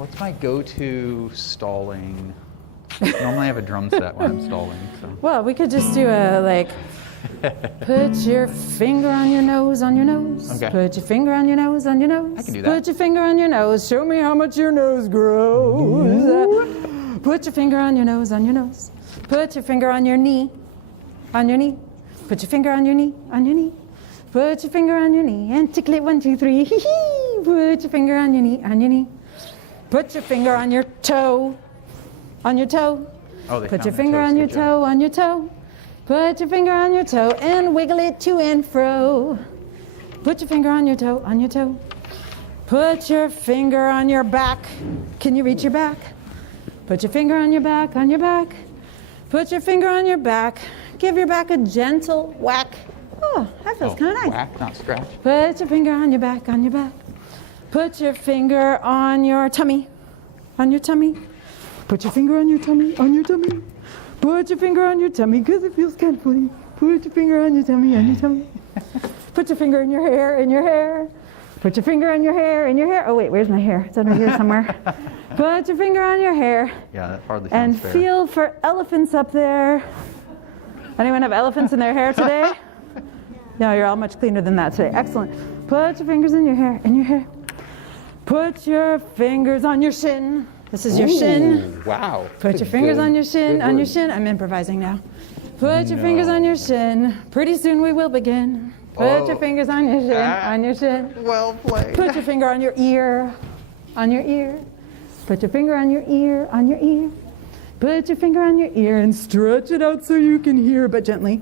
What's my go-to stalling? Normally I have a drum set when I'm stalling. So. Well, we could just do a like, put your finger on your nose, on your nose. Okay. Put your finger on your nose, on your nose. I can do that. Put your finger on your nose. Show me how much your nose grows. Put your finger on your nose, on your nose. Put your finger on your knee, on your knee. Put your finger on your knee, on your knee. Put your finger on your knee and tickle it 1, 2, 3. Hee hee. Put your finger on your knee, on your knee. Put your finger on your toe, on your toe. Oh, Put your finger on your toe, on your toe. Put your finger on your toe and wiggle it to and fro. Put your finger on your toe, on your toe. Put your finger on your back. Can you reach your back? Put your finger on your back, on your back. Put your finger on your back. Give your back a gentle whack. Oh, that feels kind of nice. Whack, not scratch. Put your finger on your back, on your back. Put your finger on your tummy, on your tummy. Put your finger on your tummy, on your tummy. Put your finger on your tummy, because it feels kind of funny. Put your finger on your tummy, on your tummy. Put your finger in your hair, in your hair. Put your finger on your hair, in your hair. Oh wait, where's my hair? It's under here somewhere. Put your finger on your hair. Yeah, that hardly sounds and fair. feel for elephants up there. Anyone have elephants in their hair today? No, you're all much cleaner than that today. Excellent. Put your fingers in your hair, in your hair. Put your fingers on your shin. This is your shin. Wow. Put your fingers on your shin, on your shin. I'm improvising now. Put your fingers on your shin. Pretty soon we will begin. Put your fingers on your shin, on your shin. Well played. Put your finger on your ear, on your ear. Put your finger on your ear, on your ear. Put your finger on your ear and stretch it out so you can hear, but gently.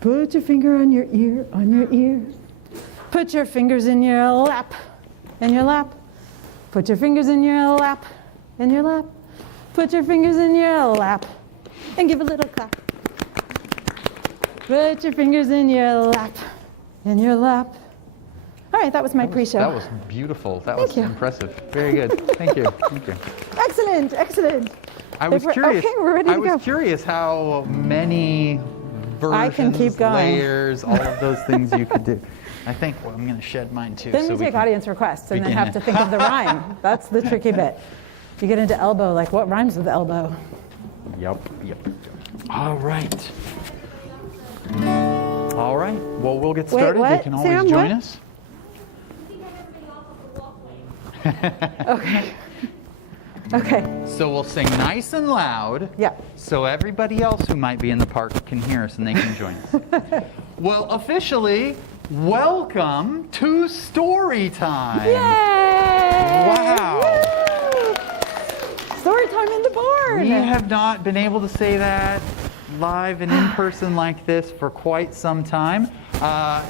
Put your finger on your ear, on your ear. Put your fingers in your lap, in your lap. Put your fingers in your lap, in your lap. Put your fingers in your lap and give a little clap. Put your fingers in your lap, in your lap. All right, that was my pre-show. That was beautiful. That was you. impressive. Very good. Thank you. Thank you. Excellent, excellent. I was curious. Okay, we're ready to go. I was curious how many versions, I can keep going. layers, all of those things you could do. I think I'm going to shed mine too. Then so we take audience requests and then begin. have to think of the rhyme. That's the tricky bit. You get into elbow, like what rhymes with elbow? Yep. All right. All right. Well, we'll get started. what? You can always Sam, join what? us. Okay. Okay. So we'll sing nice and loud. Yeah. So everybody else who might be in the park can hear us and they can join us. Well, officially, welcome to Storytime. Yay! Wow. Woo! Storytime in the barn. We have not been able to say that live and in person like this for quite some time.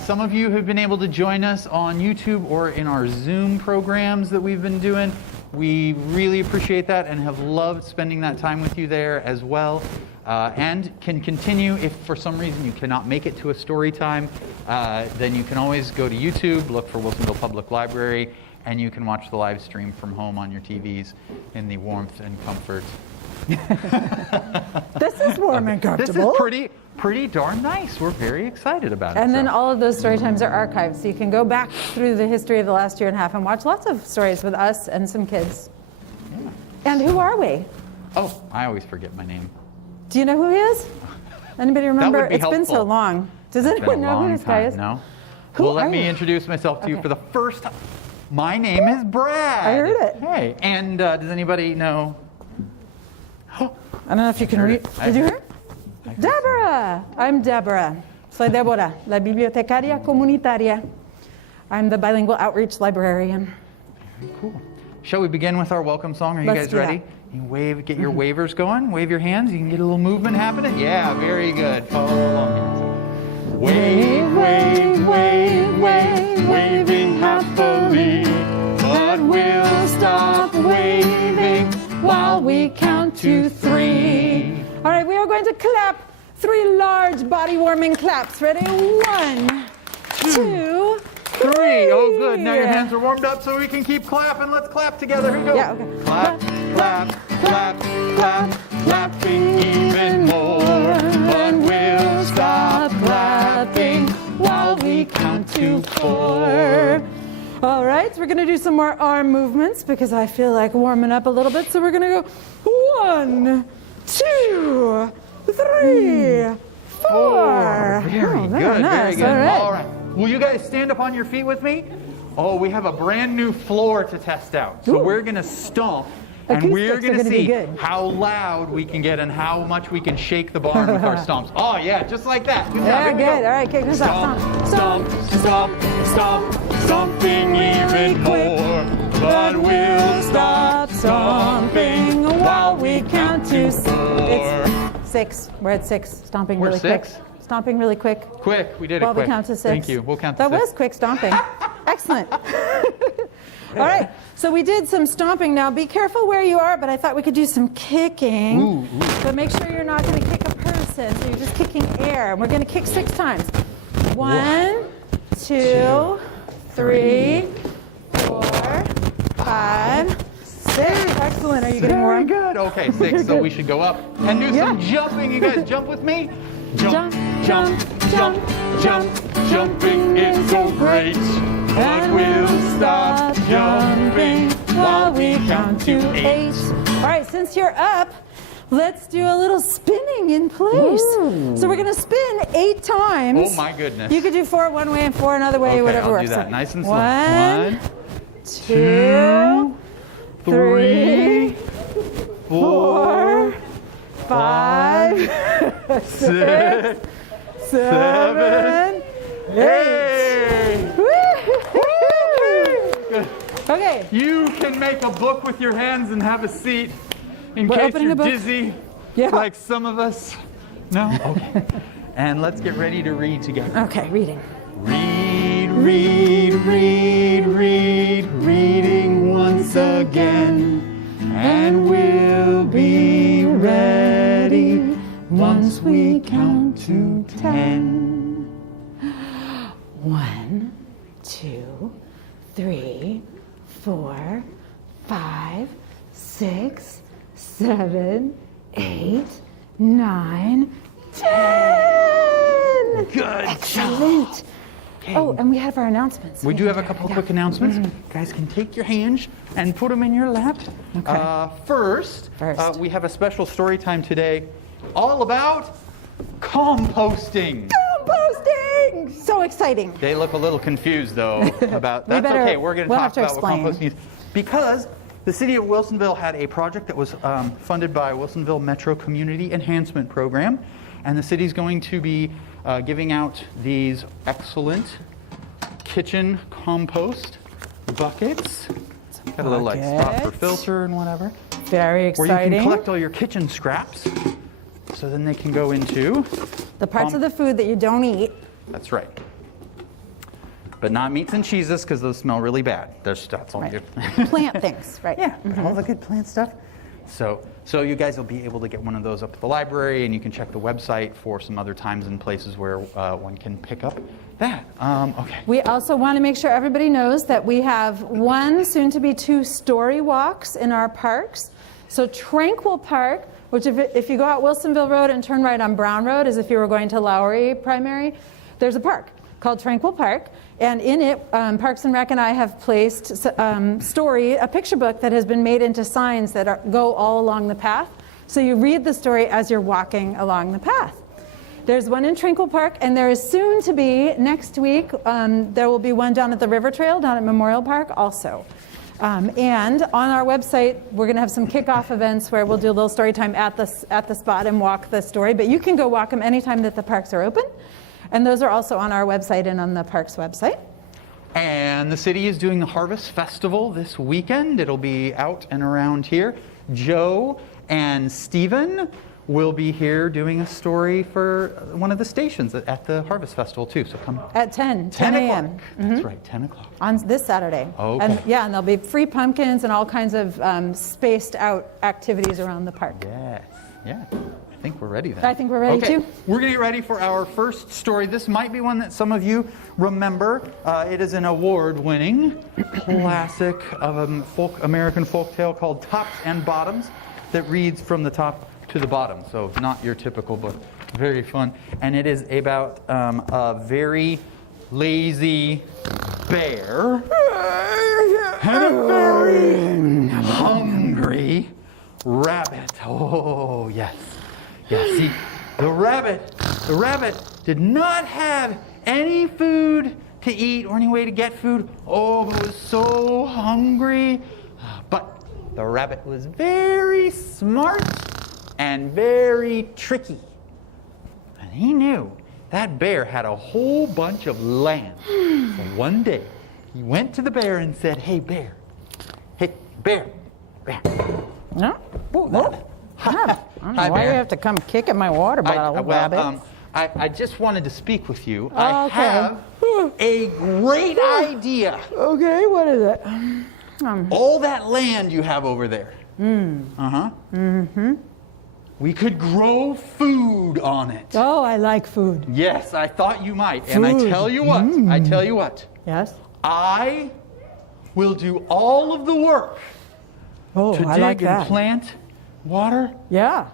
Some of you have been able to join us on YouTube or in our Zoom programs that we've been doing. We really appreciate that and have loved spending that time with you there as well. And can continue if for some reason you cannot make it to a story time, then you can always go to YouTube, look for Wilsonville Public Library, and you can watch the live stream from home on your TVs in the warmth and comfort. This is warm and comfortable. This is pretty darn nice. We're very excited about it. And then all of those story times are archived, so you can go back through the history of the last year and a half and watch lots of stories with us and some kids. Yeah. And who are we? Oh, I always forget my name. Do you know who he is? Anybody remember? would be It's been so helpful. long. Does It's been anyone a know who long this guy time, is? No. Who Well, let are me you? introduce myself to you Okay. for the first time. My name is Brad. I heard it. Hey, and does anybody know? I don't know if you can read. Did you hear? Deborah! I'm Deborah. Soy Deborah, la bibliotecaria comunitaria. I'm the bilingual outreach librarian. Very cool. Shall we begin with our welcome song? Are you Let's guys do ready? You wave, get your wavers going. Wave your hands. You can get a little movement happening. Yeah, very good. Follow along here. Wave, wave, wave, wave, waving happily. But we'll stop waving While we count to 3. All right, we are going to clap 3 large body warming claps. Ready? 1, 2, 3. Oh, good. Now your hands are warmed up so we can keep clapping. Let's clap together. Here we go. Yeah, okay. Clap, clap, clap, clap, clapping even more. But we'll stop clapping while we count to 4. All right, we're going to do some more arm movements because I feel like warming up a little bit. So we're going to go 1, 2, 3, 4. Very good. Nice. Very good. All right. Will you guys stand up on your feet with me? Oh, we have a brand new floor to test out. So we're going to stomp. And we're going to see how loud we can get and how much we can shake the barn with our stomps. Oh, yeah, just like that. Yeah, good. All right, kick this out. Stomp, stomp, stomp, stomping even more. But we'll stop stomping while we count to 6. It's 6. We're at 6. Stomping really quick. Stomping really quick. Quick, we did it while quick. We count to 6. Thank you. We'll count to 6. That was quick stomping. Excellent. All right, so we did some stomping. Now be careful where you are, but I thought we could do some kicking. Ooh. But make sure you're not going to kick a person, so you're just kicking air. And we're going to kick 6 times. 1, 2, 3, 4, 5, 6. Excellent. Are you getting more? Very good. Okay, 6. So we should go up and do some jumping. You guys jump with me? Jump, jump, jump, jump. Jumping is so great. But we'll stop jumping while we count to 8. All right, since you're up, let's do a little spinning in place. Ooh. So we're going to spin 8 times. Oh my goodness. You could do 4 one way and 4 another way, whatever I'll works. Do that. Nice and slow. 1, 2, 3, 4, 5, 6, 7, 8. Okay. You can make a book with your hands and have a seat in case you're dizzy, like some of us. No? Okay. And let's get ready to read together. Okay, reading. Read, read, read, read, reading once again. And we'll be ready once we count to 10. 1, 2, 3, 4, 5, 6, 7, 8, 9, 10. Good. Excellent. Okay. Oh, and we have our announcements. We do have a couple quick announcements. Guys can take your hands and put them in your lap. Okay. First. We have a special story time today all about composting. Composting! So exciting. They look a little confused, though, about that's okay. We're going to talk about what composting is. Because the city of Wilsonville had a project that was funded by Wilsonville Metro Community Enhancement Program. And the city's going to be giving out these excellent kitchen compost buckets. Got a little like spot for filter and whatever. Very exciting. Where you can collect all your kitchen scraps. So then they can go into the parts of the food that you don't eat. That's right. But not meats and cheeses because those smell really bad. That's all good. Plant things, right? Yeah, all the good plant stuff. So you guys will be able to get one of those up at the library, and you can check the website for some other times and places where one can pick up that. Okay. We also want to make sure everybody knows that we have 1, soon to be 2 story walks in our parks. So Tranquil Park, which if you go out Wilsonville Road and turn right on Brown Road, as if you were going to Lowry Primary, there's a park called Tranquil Park. And in it, Parks and Rec and I have placed a picture book that has been made into signs that go all along the path. So you read the story as you're walking along the path. There's one in Tranquil Park, and there is soon to be, next week, there will be one down at the River Trail, down at Memorial Park also. And on our website, we're going to have some kickoff events where we'll do a little story time at the spot and walk the story. But you can go walk them anytime that the parks are open. And those are also on our website and on the park's website. And the city is doing the Harvest Festival this weekend. It'll be out and around here. Joe and Stephen will be here doing a story for one of the stations at the Harvest Festival too. So come at 10 a.m. That's right, 10 o'clock. On this Saturday. Okay. And there'll be free pumpkins and all kinds of spaced out activities around the park. Yes. Yeah. I think we're ready then. I think we're ready too. We're going to get ready for our first story. This might be one that some of you remember. It is an award-winning classic of a American folktale called Tops and Bottoms that reads from the top to the bottom. So not your typical book. Very fun. And it is about a very lazy bear and a very hungry rabbit. Oh, yes. Yes, see, the rabbit did not have any food to eat or any way to get food. Oh, but was so hungry. But the rabbit was very smart and very tricky. And he knew that bear had a whole bunch of land. So one day, he went to the bear and said, hey, bear. Hey, bear. No? Rabbit. I don't know why you have to come kick at my water bottle, rabbit. I just wanted to speak with you. Oh, I okay. have a great idea. Okay, what is it? All that land you have over there. Uh-huh. Mm-hmm. We could grow food on it. Oh, I like food. Yes, I thought you might. Food. And I tell you what. Yes? I will do all of the work Oh, to I dig like and that. plant, water. Yeah.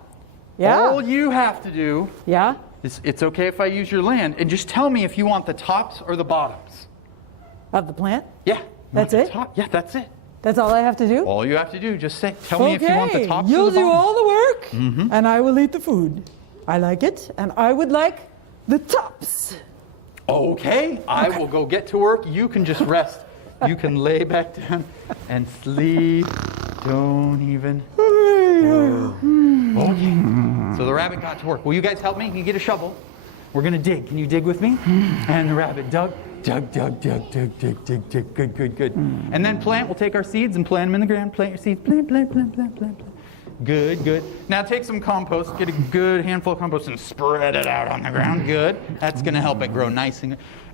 Yeah. All you have to do Yeah? is, it's okay if I use your land, and just tell me if you want the tops or the bottoms. Of the plant? Yeah. you That's want the it? top? Yeah, that's it. That's all I have to do? All you have to do, just tell me if you want the tops You'll or the do bottoms. all the work, and I will eat the food. I like it, and I would like the tops. Okay, I will go get to work. You can just rest. You can lay back down and sleep. Don't even. Okay. So the rabbit got to work. Will you guys help me? Can you get a shovel? We're gonna dig. Can you dig with me? And the rabbit dug. Dig. Good. And then plant. We'll take our seeds and plant them in the ground. Plant your seeds. Plant. Good. Now take some compost. Get a good handful of compost and spread it out on the ground. Good. That's gonna help it grow nice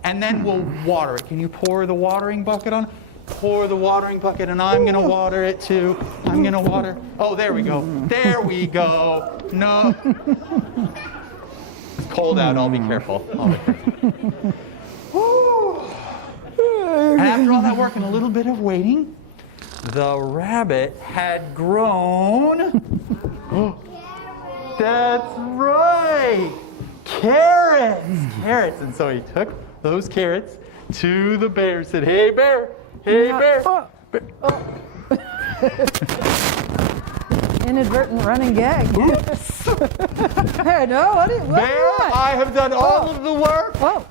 and then we'll water it. Can you pour the watering bucket on? Pour the watering bucket, and I'm gonna water it too. I'm gonna water. Oh, there we go. There we go. No. It's cold out. I'll be careful. And after all that work and a little bit of waiting, the rabbit had grown. That's right. Carrots. And so he took those carrots to the bear, said, hey, bear. Inadvertent running gag. Hey, no, what do you Bear, want? I have done all of the work. Oh.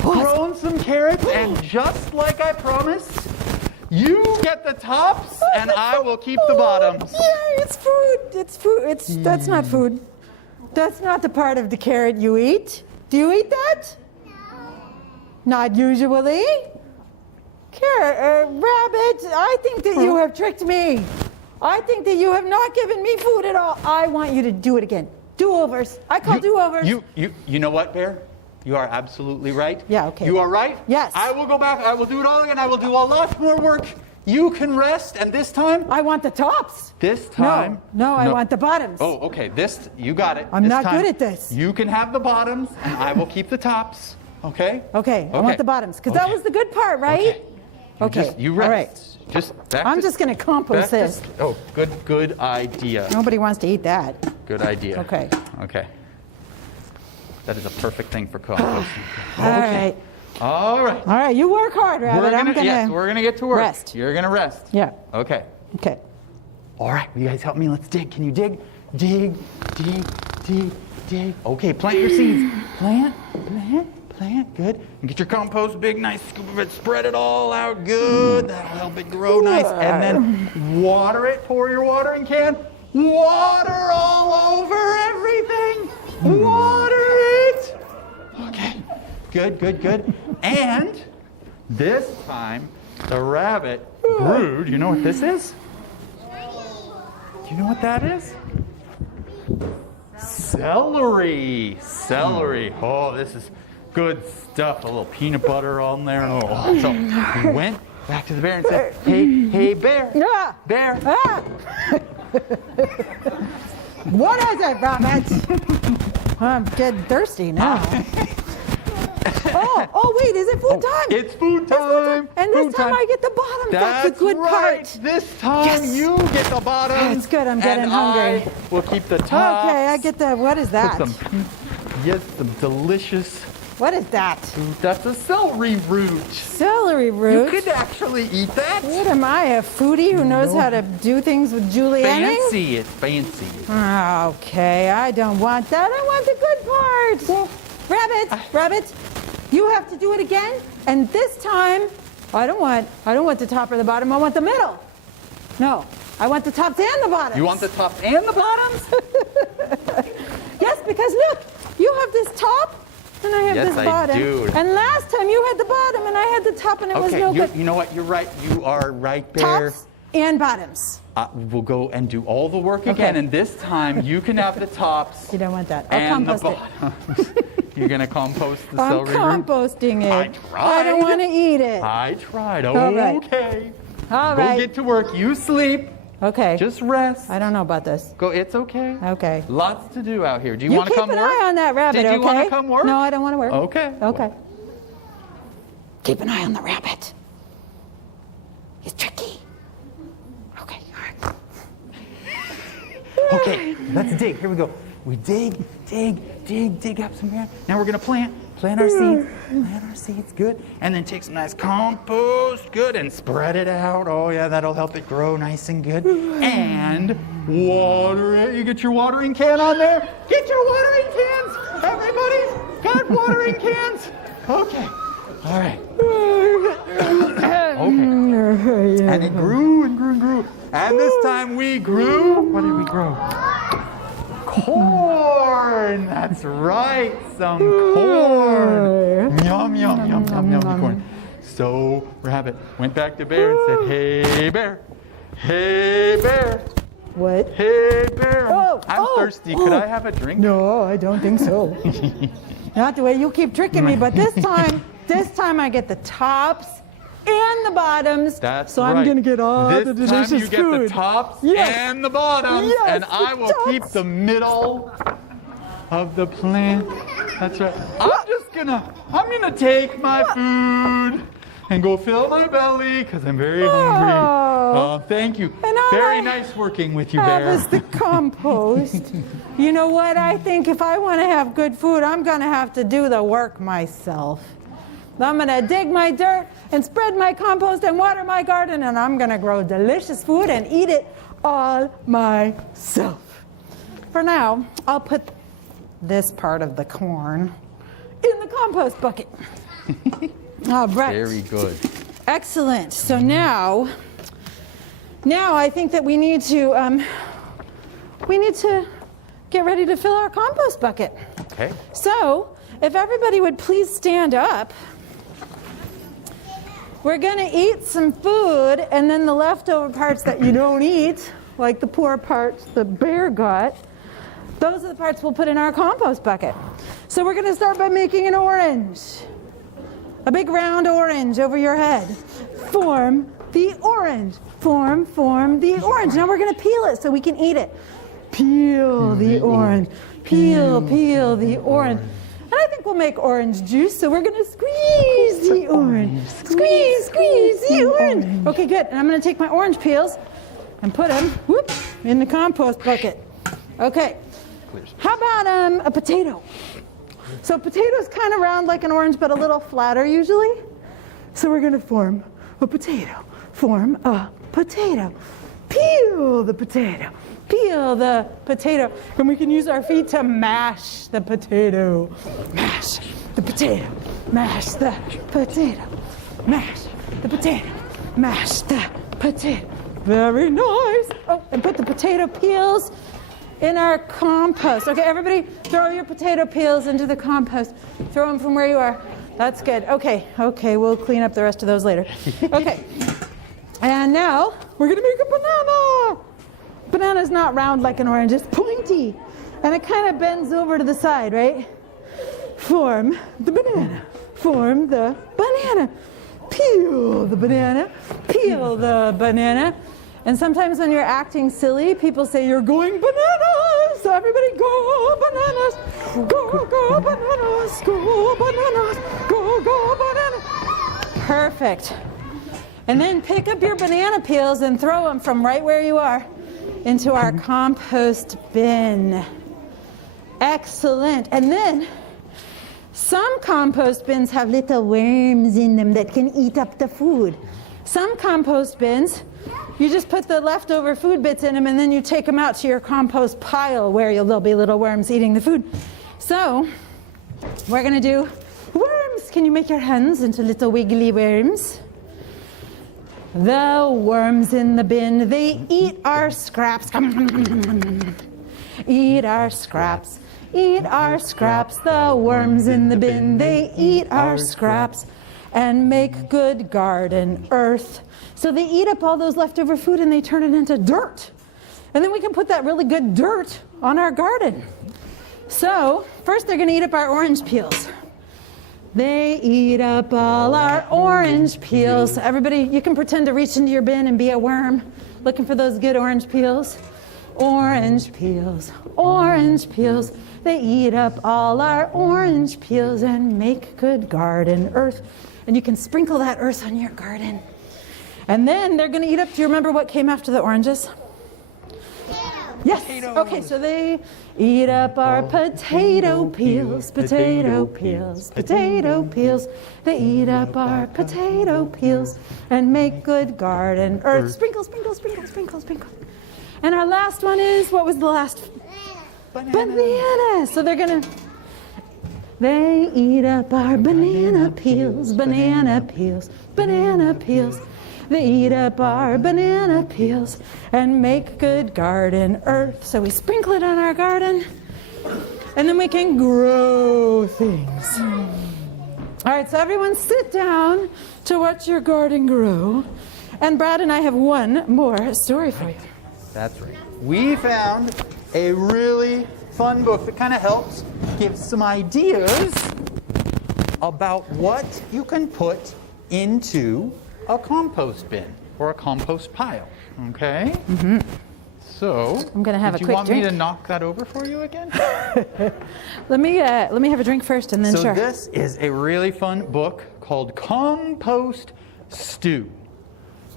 Grown some carrots, and just like I promised, you get the tops, and I will keep the bottoms. Yeah, it's food. That's not food. That's not the part of the carrot you eat. Do you eat that? No. Not usually. Rabbit, I think that you have tricked me. I think that you have not given me food at all. I want you to do it again. Do-overs. I call do-overs. You know what, Bear? You are absolutely right. Yeah, okay. You are right. Yes. I will go back. I will do it all again. I will do a lot more work. You can rest, and this time... I want the tops. This time... No, I want the bottoms. Oh, okay. You got it. I'm this not time, good at this. You can have the bottoms, and I will keep the tops. Okay? Okay, I want the bottoms, because that was the good part, right? Okay. You rest. All right. I'm just going to compost this. Good idea. Nobody wants to eat that. Good idea. Okay. That is a perfect thing for composting. All right. All right. You work hard, Rabbit. We're gonna get to work. Rest. You're gonna rest. Yeah. Okay. All right. Will you guys help me? Let's dig. Can you dig? Dig. Okay. Plant your seeds. Plant. Good. And get your compost, big, nice scoop of it. Spread it all out. Good. That'll help it grow nice. And then water it. Pour your watering can. Water all over everything. Water it. Okay. Good. And this time, the rabbit grew. Do you know what this is? Do you know what that is? Celery. Oh, this is good stuff. A little peanut butter on there. Oh, so we went back to the bear and said, hey, bear. Yeah. Bear. What is it, Rabbit? I'm getting thirsty now. Oh, wait, is it food time? It's food time. And this time I get the bottom. That's the good part. This time you get the bottom. That's good. I'm getting hungry. We'll keep the top. Okay, I get the, what is that? Some delicious What is that? That's a celery root. Celery root? You could actually eat that. What am I, a foodie who knows how to do things with julienning? Fancy it, fancy. Okay, I don't want that. I want the good part. Well, Rabbit, you have to do it again. And this time, I don't want the top or the bottom. I want the middle. No, I want the tops and the bottoms. You want the tops and the bottoms? Yes, because look, you have this top and I have this bottom. Yes, I do. And last time you had the bottom and I had the top and it was no good. You know what? You're right. You are right, Bear. Tops and bottoms. We'll go and do all the work again, and this time you can have the tops. You don't want that. I'll and compost the bottoms. You're gonna compost the celery root? I'm composting it. I tried. I don't want to eat it. I tried. All right. Okay. All Go right. get to work. You sleep. Okay. Just rest. I don't know about this. Go. It's okay. Okay. Lots to do out here. Do you want to come work? Keep an eye on that rabbit, Did you okay? want to come work? No, I don't want to work. Okay. Okay. Keep an eye on the rabbit. He's tricky. Okay. All right. Okay. Let's dig. Here we go. We dig up some ground. Now we're gonna plant our seeds. Plant our seeds. Good. And then take some nice compost. Good. And spread it out. Oh yeah, that'll help it grow nice and good. And water it. You get your watering can on there. Get your watering cans. Everybody's got watering cans. Okay. All right. Okay. And it grew and grew and grew. And this time we grew. What did we grow? Corn. That's right. Some corn. Yum, yum, yum, yum, yum, corn. So Rabbit went back to Bear and said, "Hey, Bear. Hey, Bear. What? Hey, Bear. I'm thirsty. Could I have a drink?" No, I don't think so. Not the way you keep tricking me, but this time I get the tops and the bottoms. That's so right. I'm going to get all the delicious food. This time you get the tops and the bottoms, and I will keep the middle of the plant. That's right. I'm gonna take my food and go fill my belly because I'm very hungry. Oh, thank you. Very nice working with you, Bear. That was the compost. You know what? I think if I want to have good food, I'm going to have to do the work myself. I'm going to dig my dirt and spread my compost and water my garden, and I'm going to grow delicious food and eat it all myself. For now, I'll put this part of the corn in the compost bucket. All right. Very good. Excellent. So now I think that we need to get ready to fill our compost bucket. Okay. So if everybody would please stand up. We're going to eat some food, and then the leftover parts that you don't eat, like the poor parts the bear got, those are the parts we'll put in our compost bucket. So we're going to start by making an orange. A big round orange over your head. Form the orange. Form the orange. Now we're going to peel it so we can eat it. Peel the orange. Peel the orange. And I think we'll make orange juice, so we're going to squeeze the orange. Squeeze the orange. Okay, good. And I'm going to take my orange peels and put them in the compost bucket. Okay. How about a potato? So potatoes kind of round like an orange, but a little flatter usually. So we're going to form a potato. Form a potato. Peel the potato. Peel the potato. And we can use our feet to mash the potato. Mash the potato. Mash the potato. Mash the potato. Mash the potato. Very nice. Oh, and put the potato peels in our compost. Okay, everybody throw your potato peels into the compost. Throw them from where you are. That's good. Okay, we'll clean up the rest of those later. Okay. And now we're going to make a banana. Banana's not round like an orange, it's pointy. And it kind of bends over to the side, right? Form the banana. Form the banana. Peel the banana. Peel the banana. And sometimes when you're acting silly, people say you're going bananas. So everybody go bananas. Go bananas. Go bananas. Go bananas. Perfect. And then pick up your banana peels and throw them from right where you are into our compost bin. Excellent. And then Some compost bins have little worms in them that can eat up the food. Some compost bins, you just put the leftover food bits in them and then you take them out to your compost pile where there'll be little worms eating the food. So we're going to do worms. Can you make your hands into little wiggly worms? The worms in the bin, they eat our scraps. Eat our scraps. Eat our scraps. The worms in the bin, they eat our scraps and make good garden earth. So they eat up all those leftover food and they turn it into dirt. And then we can put that really good dirt on our garden. So first they're going to eat up our orange peels. They eat up all our orange peels. Everybody, you can pretend to reach into your bin and be a worm, looking for those good orange peels. Orange peels, orange peels. They eat up all our orange peels and make good garden earth. And you can sprinkle that earth on your garden. And then they're going to eat up, do you remember what came after the oranges? Yes. Potatoes. Okay, so they eat up our potato peels, potato peels, potato peels. They eat up our potato peels and make good garden earth. Sprinkle, sprinkle, sprinkle, sprinkle, sprinkle. And our last one is, what was the last? Banana. So they eat up our banana peels, banana peels, banana peels. They eat up our banana peels and make good garden earth. So we sprinkle it on our garden and then we can grow things. All right, so everyone sit down to watch your garden grow. And Brad and I have one more story for you. That's right. We found a really fun book that kind of helps give some ideas about what you can put into a compost bin or a compost pile. Okay? Mm-hmm. So, I'm gonna have a do you quick want drink. me to knock that over for you again? Let me have a drink first and then So sure. this is a really fun book called Compost Stew.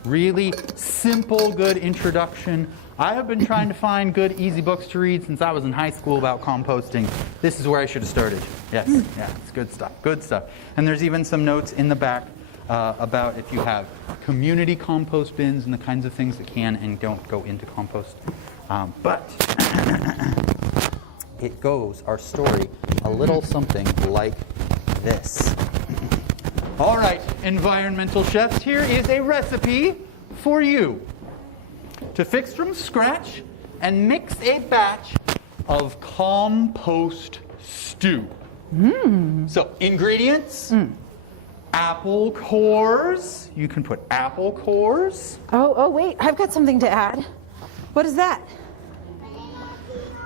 Really simple, good introduction. I have been trying to find good, easy books to read since I was in high school about composting. This is where I should have started. Yes, yeah, it's good stuff, good stuff. And there's even some notes in the back about if you have community compost bins and the kinds of things that can and don't go into compost. But it goes, our story, a little something like this. All right, environmental chefs, here is a recipe for you to fix from scratch and mix a batch of compost stew. So, ingredients, apple cores. You can put apple cores. Oh, wait, I've got something to add. What is that?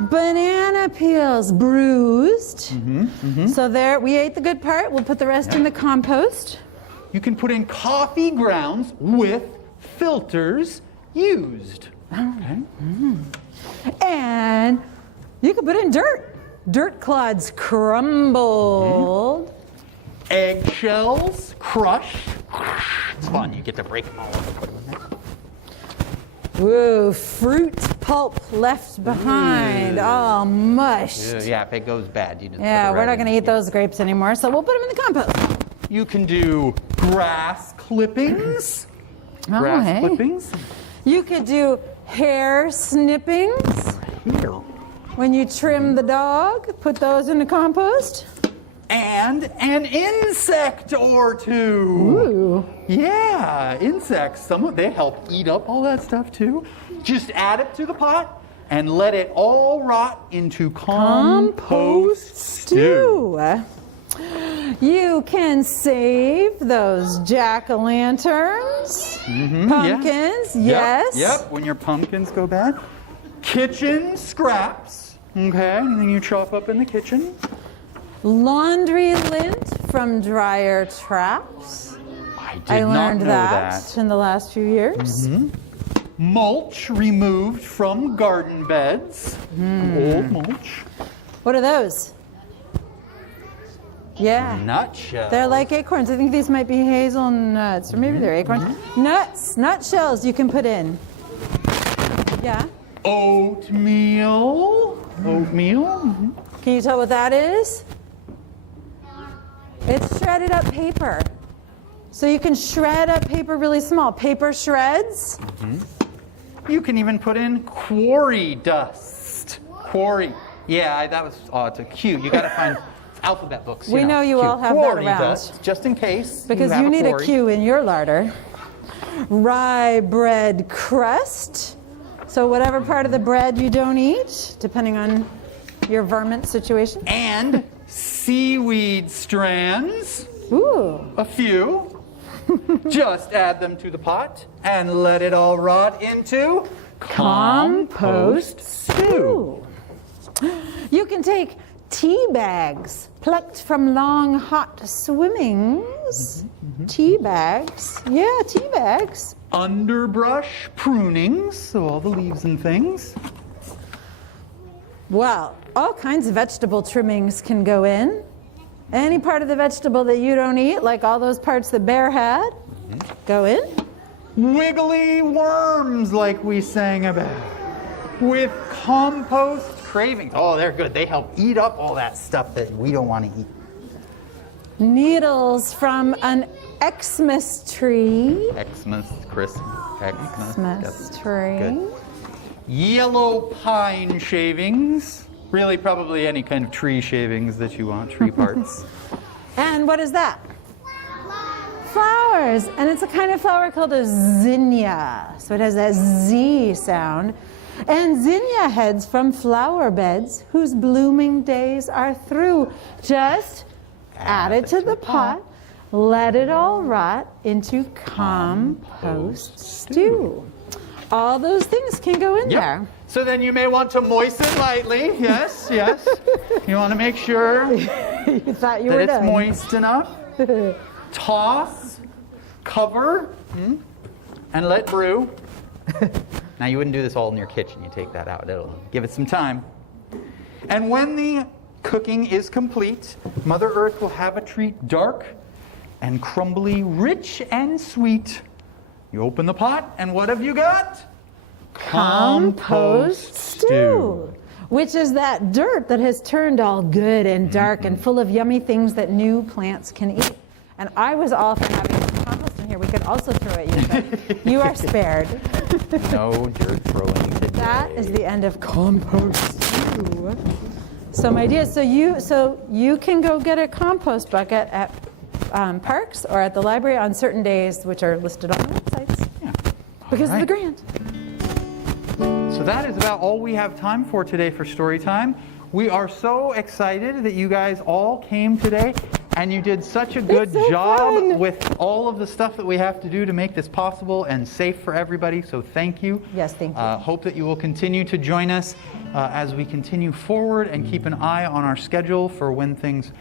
Banana peels, bruised. So there, we ate the good part. We'll put the rest in the compost. You can put in coffee grounds with filters used. Okay. And you can put in dirt. Dirt clods crumbled. Eggshells crushed. It's fun. You get to break them all up and put them in there. Whoa, fruit pulp left behind, all mushed. Yeah, if it goes bad, you just Yeah, put it we're right not going to in. eat those grapes anymore, so we'll put them in the compost. You can do grass clippings. Grass hey. clippings. You could do hair snippings. Here. When you trim the dog, put those in the compost. And an insect or two. Ooh. Yeah, insects. They help eat up all that stuff too. Just add it to the pot and let it all rot into compost stew. You can save those jack-o'-lanterns, pumpkins, yes. Yep, when your pumpkins go bad. Kitchen scraps, okay, anything you chop up in the kitchen. Laundry lint from dryer traps. I learned not know that. in the last few years. Mulch removed from garden beds. Old mulch. What are those? Yeah. Nutshells. They're like acorns. I think these might be hazelnuts, or maybe they're acorns. Nuts, nut shells you can put in. Yeah. Oatmeal. Oatmeal. Can you tell what that is? It's shredded up paper. So you can shred up paper really small. Paper shreds. You can even put in quarry dust. Quarry. Yeah, that was, it's a Q. You got to find alphabet books. We know you Q. all have that Quarry around. dust, just in case. Because have you need a quarry. Q in your larder. Rye bread crust. So whatever part of the bread you don't eat, depending on your varmint situation. And seaweed strands. Ooh. A few. Just add them to the pot and let it all rot into compost stew. You can take tea bags plucked from long hot swimmings. Tea bags. Yeah, tea bags. Underbrush prunings, so all the leaves and things. Well, all kinds of vegetable trimmings can go in. Any part of the vegetable that you don't eat, like all those parts that Bear had, go in. Wiggly worms, like we sang about. With compost cravings. Oh, they're good. They help eat up all that stuff that we don't want to eat. Needles from an Xmas tree. Xmas, Christmas, Xmas tree. Good. Yellow pine shavings. Really, probably any kind of tree shavings that you want, tree parts. And what is that? Flowers. And it's a kind of flower called a zinnia. So it has that Z sound. And zinnia heads from flower beds whose blooming days are through. Just add it to the pot. Let it all rot into compost stew. All those things can go in there. So then you may want to moisten lightly. Yes, yes. You want to make sure You thought you that were it's done. moist enough. Toss, cover, and let brew. Now you wouldn't do this all in your kitchen. You take that out. It'll give it some time. And when the cooking is complete, Mother Earth will have a treat dark and crumbly, rich and sweet. You open the pot, and what have you got? Compost stew, which is that dirt that has turned all good and dark and full of yummy things that new plants can eat. And I was all for having some compost in here. We could also throw at you, but you are spared. No dirt throwing today. That is the end of compost stew. Some ideas. So you can go get a compost bucket at parks or at the library on certain days, which are listed on the websites. Yeah. Because All of the right. grant. So that is about all we have time for today for story time. We are so excited that you guys all came today, and you did such a good so job fun. with all of the stuff that we have to do to make this possible and safe for everybody. So thank you. Yes, thank you. Hope that you will continue to join us as we continue forward and keep an eye on our schedule for when things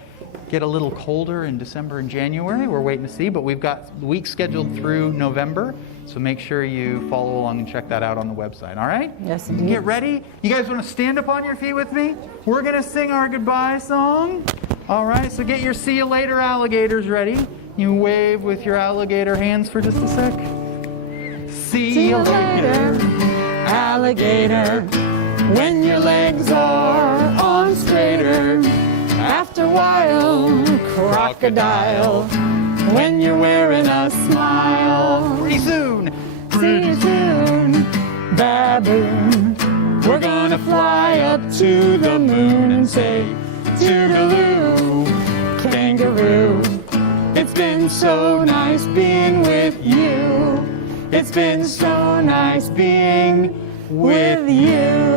get a little colder in December and January. We're waiting to see, but we've got weeks scheduled through November. So make sure you follow along and check that out on the website, all right? Yes, indeed. Get ready. You guys want to stand up on your feet with me? We're going to sing our goodbye song. All right, so get your see you later alligators ready. You wave with your alligator hands for just a sec. See you later, alligator, when your legs are on straighter. After a while, crocodile, when you're wearing a smile. Pretty soon, See you soon, baboon. We're gonna fly up to the moon and say, toodaloo, kangaroo. It's been so nice being with you. It's been so nice being with you.